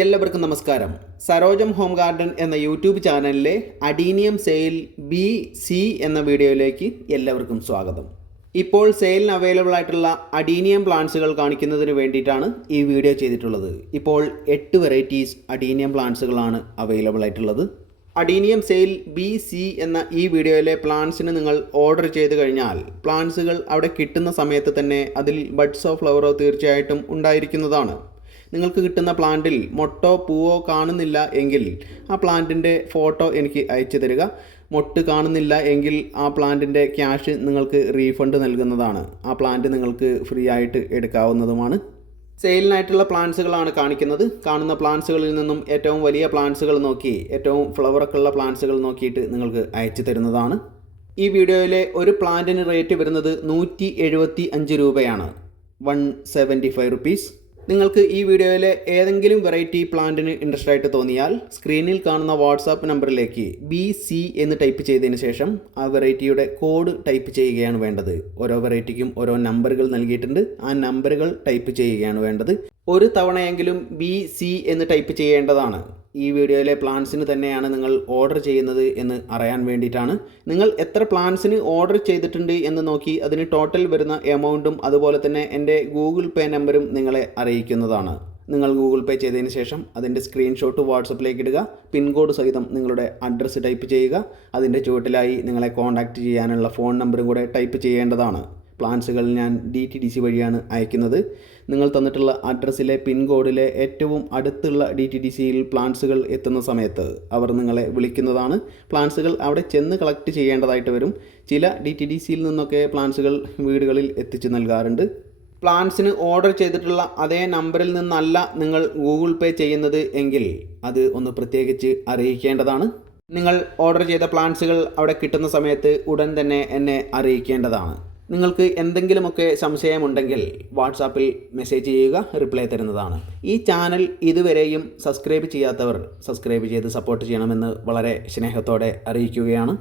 എല്ലാവർക്കും നമസ്കാരം. സരോജം home garden എന്ന യൂട്യൂബ് ചാനലിലെ അഡീനിയം സെയിൽ BC എന്ന വീഡിയോയിലേക്ക് എല്ലാവർക്കും സ്വാഗതം. ഇപ്പോൾ സെയിലിന് അവൈലബിൾ ആയിട്ടുള്ള അഡീനിയം പ്ലാന്റ്സുകൾ കാണിക്കുന്നതിന് വേണ്ടിയിട്ടാണ് ഈ വീഡിയോ ചെയ്തിട്ടുള്ളത്. ഇപ്പോൾ 8 വെറൈറ്റീസ് അഡീനിയം പ്ലാന്റ്സുകളാണ് അവൈലബിൾ ആയിട്ടുള്ളത്. അഡീനിയം സെയിൽ BC എന്ന ഈ വീഡിയോയിലെ പ്ലാന്റ്സിന് നിങ്ങൾ ഓർഡർ ചെയ്ത് കഴിഞ്ഞാൽ പ്ലാന്റ്സുകൾ അവിടെ കിട്ടുന്ന സമയത്ത് തന്നെ അതിൽ ബഡ്സോ ഫ്ലവറോ തീർച്ചയായിട്ടും ഉണ്ടായിരിക്കുന്നതാണ്. നിങ്ങൾക്ക് കിട്ടുന്ന പ്ലാന്റിൽ മൊട്ടോ പൂവോ കാണുന്നില്ല എങ്കിൽ ആ പ്ലാന്റിൻ്റെ ഫോട്ടോ എനിക്ക് അയച്ചു തരിക. മൊട്ട് കാണുന്നില്ല എങ്കിൽ ആ പ്ലാന്റിൻ്റെ ക്യാഷ് നിങ്ങൾക്ക് റീഫണ്ട് നൽകുന്നതാണ്. ആ പ്ലാന്റ് നിങ്ങൾക്ക് ഫ്രീ ആയിട്ട് എടുക്കാവുന്നതുമാണ്. സെയിലിനായിട്ടുള്ള പ്ലാന്റ്സുകളാണ് കാണിക്കുന്നത്. കാണുന്ന പ്ലാന്റ്സുകളിൽ നിന്നും ഏറ്റവും വലിയ പ്ലാന്റ്സുകൾ നോക്കി ഏറ്റവും ഫ്ലവറൊക്കെ ഉള്ള പ്ലാന്റ്സുകൾ നോക്കിയിട്ട് നിങ്ങൾക്ക് അയച്ചു തരുന്നതാണ്. ഈ വീഡിയോയിലെ ഒരു പ്ലാന്റിന് റേറ്റ് വരുന്നത് 175 രൂപയാണ്, 175 റുപ്പീസ്. നിങ്ങൾക്ക് ഈ വീഡിയോയിലെ ഏതെങ്കിലും വെറൈറ്റി പ്ലാന്റിന് ഇൻട്രസ്റ്റ് ആയിട്ട് തോന്നിയാൽ സ്ക്രീനിൽ കാണുന്ന വാട്സാപ്പ് നമ്പറിലേക്ക് BC എന്ന് ടൈപ്പ് ചെയ്തതിന് ശേഷം ആ വെറൈറ്റിയുടെ കോഡ് ടൈപ്പ് ചെയ്യുകയാണ് വേണ്ടത്. ഓരോ വെറൈറ്റിക്കും ഓരോ നമ്പറുകൾ നൽകിയിട്ടുണ്ട്. ആ നമ്പറുകൾ ടൈപ്പ് ചെയ്യുകയാണ് വേണ്ടത്. ഒരു തവണയെങ്കിലും BC എന്ന് ടൈപ്പ് ചെയ്യേണ്ടതാണ്. ഈ വീഡിയോയിലെ പ്ലാന്റ്സിന് തന്നെയാണ് നിങ്ങൾ ഓർഡർ ചെയ്യുന്നത് എന്ന് അറിയാൻ വേണ്ടിയിട്ടാണ്. നിങ്ങൾ എത്ര പ്ലാന്റ്സിന് ഓർഡർ ചെയ്തിട്ടുണ്ട് എന്ന് നോക്കി അതിന് ടോട്ടൽ വരുന്ന എമൗണ്ടും അതുപോലെ തന്നെ എൻ്റെ ഗൂഗിൾ പേ നമ്പറും നിങ്ങളെ അറിയിക്കുന്നതാണ്. നിങ്ങൾ ഗൂഗിൾ പേ ചെയ്തതിന് ശേഷം അതിൻ്റെ സ്ക്രീൻഷോട്ട് വാട്സപ്പിലേക്ക് ഇടുക. പിൻകോഡ് സഹിതം നിങ്ങളുടെ അഡ്രസ്സ് ടൈപ്പ് ചെയ്യുക. അതിൻ്റെ ചുവട്ടിലായി നിങ്ങളെ കോൺടാക്റ്റ് ചെയ്യാനുള്ള ഫോൺ നമ്പറും കൂടെ ടൈപ്പ് ചെയ്യേണ്ടതാണ്. പ്ലാന്റ്സുകൾ ഞാൻ DTDC വഴിയാണ് അയക്കുന്നത്. നിങ്ങൾ തന്നിട്ടുള്ള അഡ്രസ്സിലെ പിൻകോഡിലെ ഏറ്റവും അടുത്തുള്ള DTDCയിൽ പ്ലാന്റ്സുകൾ എത്തുന്ന സമയത്ത് അവർ നിങ്ങളെ വിളിക്കുന്നതാണ്. പ്ലാന്റ്സുകൾ അവിടെ ചെന്ന് കളക്ട് ചെയ്യേണ്ടതായിട്ട് വരും. ചില DTDCയിൽ നിന്നൊക്കെ പ്ലാന്റ്സുകൾ വീടുകളിൽ എത്തിച്ചു നൽകാറുണ്ട്. പ്ലാന്റ്സിന് ഓർഡർ ചെയ്തിട്ടുള്ള അതേ നമ്പറിൽ നിന്നല്ല നിങ്ങൾ ഗൂഗിൾ പേ ചെയ്യുന്നത് എങ്കിൽ അത് ഒന്ന് പ്രത്യേകിച്ച് അറിയിക്കേണ്ടതാണ്. നിങ്ങൾ ഓർഡർ ചെയ്ത പ്ലാന്റ്സുകൾ അവിടെ കിട്ടുന്ന സമയത്ത് ഉടൻ തന്നെ എന്നെ അറിയിക്കേണ്ടതാണ്. നിങ്ങൾക്ക് എന്തെങ്കിലുമൊക്കെ സംശയമുണ്ടെങ്കിൽ വാട്സാപ്പിൽ മെസ്സേജ് ചെയ്യുക, റിപ്ലൈ തരുന്നതാണ്. ഈ ചാനൽ ഇതുവരെയും സബ്സ്ക്രൈബ് ചെയ്യാത്തവർ സബ്സ്ക്രൈബ് ചെയ്ത് സപ്പോർട്ട് ചെയ്യണമെന്ന് വളരെ സ്നേഹത്തോടെ അറിയിക്കുകയാണ്.